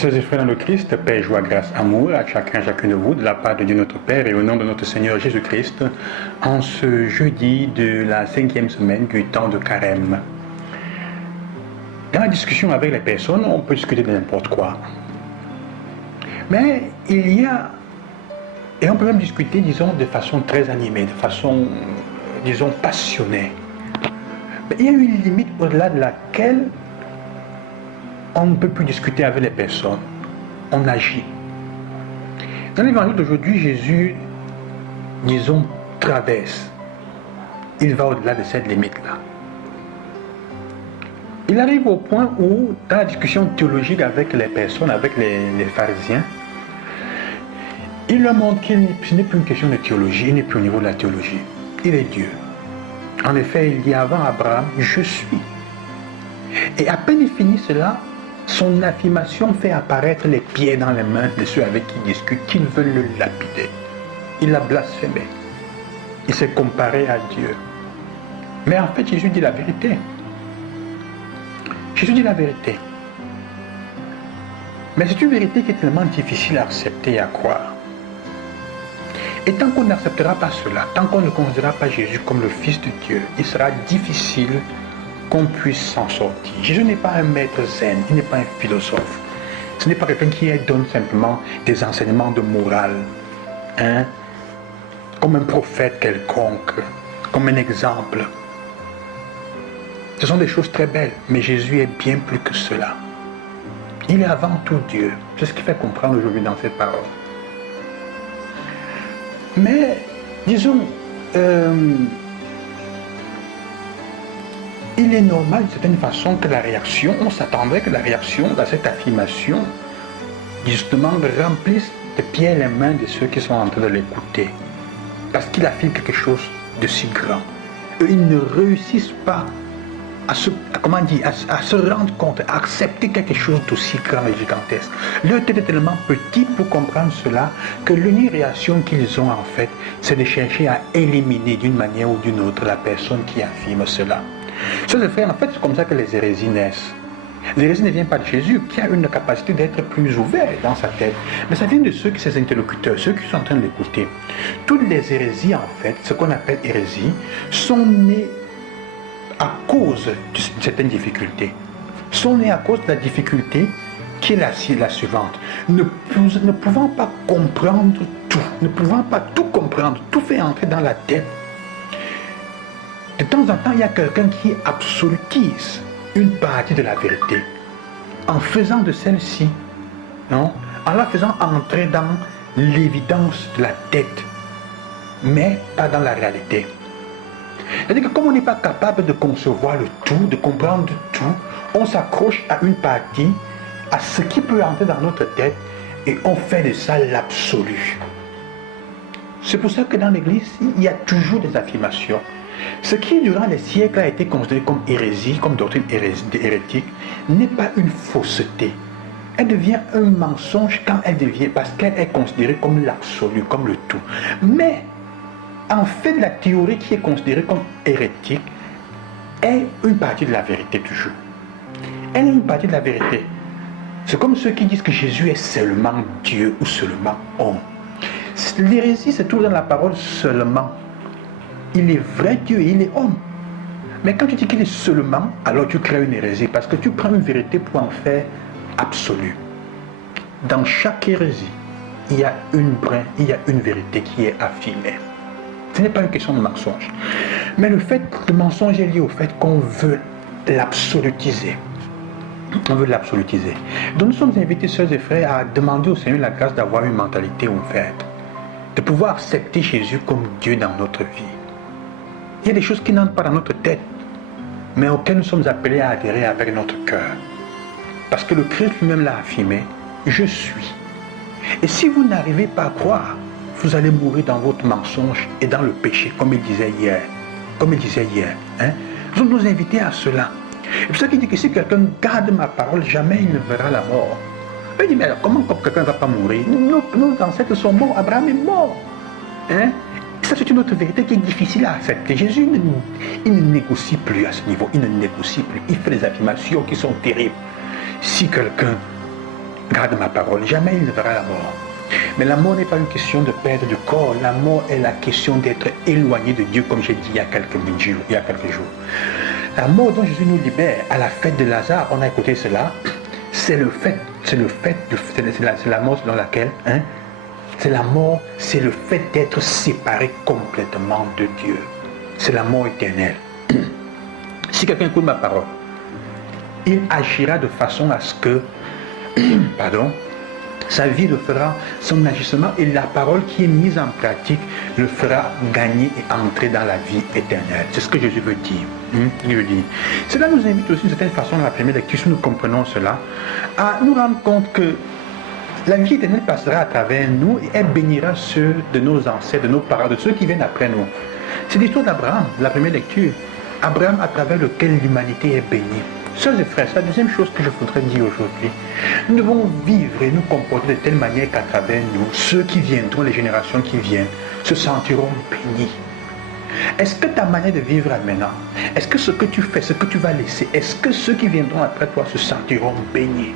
Sœurs et frères dans le Christ, paix, joie, grâce, amour à chacun, chacun de vous, de la part de Dieu notre Père et au nom de notre Seigneur Jésus-Christ, en ce jeudi de la 5e semaine du temps de Carême. Dans la discussion avec les personnes, on peut discuter de n'importe quoi. Mais il y a, et on peut même discuter, disons, de façon très animée, de façon, disons, passionnée. Mais il y a une limite au-delà de laquelle on ne peut plus discuter avec les personnes. On agit. Dans l'évangile d'aujourd'hui, Jésus, disons, traverse. Il va au-delà de cette limite-là. Il arrive au point où, dans la discussion théologique avec les personnes, avec les pharisiens, il leur montre que ce n'est plus une question de théologie, il n'est plus au niveau de la théologie. Il est Dieu. En effet, il dit avant Abraham, je suis. Et à peine il finit cela, son affirmation fait apparaître les pieds dans les mains de ceux avec qui il discute, qui veulent le lapider. Il a blasphémé. Il s'est comparé à Dieu. Mais en fait, Jésus dit la vérité. Jésus dit la vérité. Mais c'est une vérité qui est tellement difficile à accepter et à croire. Et tant qu'on n'acceptera pas cela, tant qu'on ne considérera pas Jésus comme le Fils de Dieu, il sera difficile qu'on puisse s'en sortir. Jésus n'est pas un maître zen, il n'est pas un philosophe. Ce n'est pas quelqu'un qui donne simplement des enseignements de morale, comme un prophète quelconque, comme un exemple. Ce sont des choses très belles, mais Jésus est bien plus que cela. Il est avant tout Dieu. C'est ce qui fait comprendre aujourd'hui dans cette parole. Mais, disons, il est normal d'une certaine façon que la réaction, on s'attendrait que la réaction à cette affirmation, justement, remplisse de pieds et les mains de ceux qui sont en train de l'écouter. Parce qu'il affirme quelque chose de si grand. Eux, ils ne réussissent pas à se rendre compte, à accepter quelque chose d'aussi grand et gigantesque. Leur tête est tellement petite pour comprendre cela que l'unique réaction qu'ils ont en fait, c'est de chercher à éliminer d'une manière ou d'une autre la personne qui affirme cela. Chers frères, en fait, c'est comme ça que les hérésies naissent. L'hérésie ne vient pas de Jésus, qui a une capacité d'être plus ouvert dans sa tête. Mais ça vient de ceux qui sont ses interlocuteurs, ceux qui sont en train de l'écouter. Toutes les hérésies, en fait, ce qu'on appelle hérésie, sont nées à cause de certaines difficultés. Sont nées à cause de la difficulté qui est la suivante. Ne pouvant pas comprendre tout, ne pouvant pas tout comprendre, tout fait entrer dans la tête. De temps en temps, il y a quelqu'un qui absolutise une partie de la vérité en faisant de celle-ci, non, en la faisant entrer dans l'évidence de la tête, mais pas dans la réalité. C'est-à-dire que comme on n'est pas capable de concevoir le tout, de comprendre tout, on s'accroche à une partie, à ce qui peut entrer dans notre tête, et on fait de ça l'absolu. C'est pour ça que dans l'Église, il y a toujours des affirmations. Ce qui, durant les siècles, a été considéré comme hérésie, comme doctrine hérétique, n'est pas une fausseté. Elle devient un mensonge quand elle devient, parce qu'elle est considérée comme l'absolu, comme le tout. Mais, en fait, la théorie qui est considérée comme hérétique est une partie de la vérité toujours. Elle est une partie de la vérité. C'est comme ceux qui disent que Jésus est seulement Dieu ou seulement homme. L'hérésie, c'est tout dans la parole seulement. Il est vrai Dieu, il est homme. Mais quand tu dis qu'il est seulement, alors tu crées une hérésie, parce que tu prends une vérité pour en faire absolue. Dans chaque hérésie, il y a une vérité qui est affirmée. Ce n'est pas une question de mensonge. Mais le mensonge est lié au fait qu'on veut l'absolutiser. On veut l'absolutiser. Donc nous sommes invités, sœurs et frères, à demander au Seigneur la grâce d'avoir une mentalité ouverte. De pouvoir accepter Jésus comme Dieu dans notre vie. Il y a des choses qui n'entrent pas dans notre tête, mais auxquelles nous sommes appelés à adhérer avec notre cœur. Parce que le Christ lui-même l'a affirmé, je suis. Et si vous n'arrivez pas à croire, vous allez mourir dans votre mensonge et dans le péché, comme il disait hier. Nous sommes invités à cela. C'est pour ça qu'il dit que si quelqu'un garde ma parole, jamais il ne verra la mort. Il dit, mais alors, comment quelqu'un ne va pas mourir? Nos ancêtres sont morts, Abraham est mort. Ça, c'est une autre vérité qui est difficile à accepter. Jésus, il ne négocie plus à ce niveau. Il ne négocie plus. Il fait des affirmations qui sont terribles. Si quelqu'un garde ma parole, jamais il ne verra la mort. Mais la mort n'est pas une question de perdre du corps. La mort est la question d'être éloigné de Dieu, comme j'ai dit il y a quelques jours. La mort dont Jésus nous libère à la fête de Lazare, on a écouté cela, c'est la mort dans laquelle, c'est la mort, c'est le fait d'être séparé complètement de Dieu. C'est la mort éternelle. Si quelqu'un écoute ma parole, il agira de façon à ce que, sa vie le fera, son agissement et la parole qui est mise en pratique le fera gagner et entrer dans la vie éternelle. C'est ce que Jésus veut dire. Cela nous invite aussi d'une certaine façon dans la première lecture, si nous comprenons cela, à nous rendre compte que la vie éternelle passera à travers nous et elle bénira ceux de nos ancêtres, de nos parents, de ceux qui viennent après nous. C'est l'histoire d'Abraham, la première lecture. Abraham à travers lequel l'humanité est bénie. Sœurs et frères, c'est la deuxième chose que je voudrais dire aujourd'hui. Nous devons vivre et nous comporter de telle manière qu'à travers nous, ceux qui viendront, les générations qui viennent, se sentiront bénis. Est-ce que ta manière de vivre maintenant, est-ce que ce que tu fais, ce que tu vas laisser, est-ce que ceux qui viendront après toi se sentiront bénis?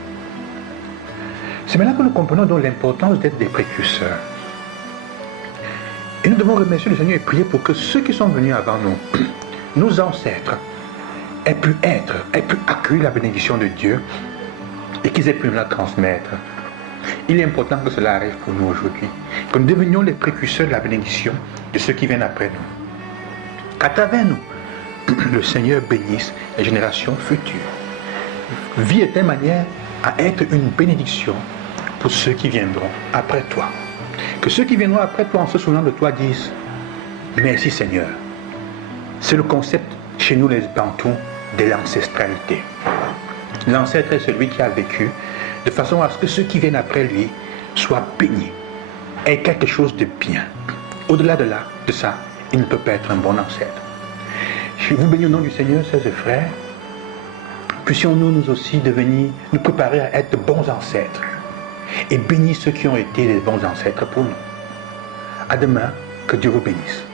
C'est maintenant que nous comprenons donc l'importance d'être des précurseurs. Et nous devons remercier le Seigneur et prier pour que ceux qui sont venus avant nous, nos ancêtres, aient pu accueillir la bénédiction de Dieu et qu'ils aient pu nous la transmettre. Il est important que cela arrive pour nous aujourd'hui, que nous devenions les précurseurs de la bénédiction de ceux qui viennent après nous. Qu'à travers nous, le Seigneur bénisse les générations futures. Vis de telle manière à être une bénédiction pour ceux qui viendront après toi. Que ceux qui viendront après toi en se souvenant de toi disent « Merci Seigneur ». C'est le concept chez nous les Bantous de l'ancestralité. L'ancêtre est celui qui a vécu de façon à ce que ceux qui viennent après lui soient bénis, aient quelque chose de bien. Au-delà de ça, il ne peut pas être un bon ancêtre. Je vous bénis au nom du Seigneur, sœurs et frères. Puissions-nous nous aussi nous préparer à être de bons ancêtres et bénir ceux qui ont été les bons ancêtres pour nous. À demain, que Dieu vous bénisse.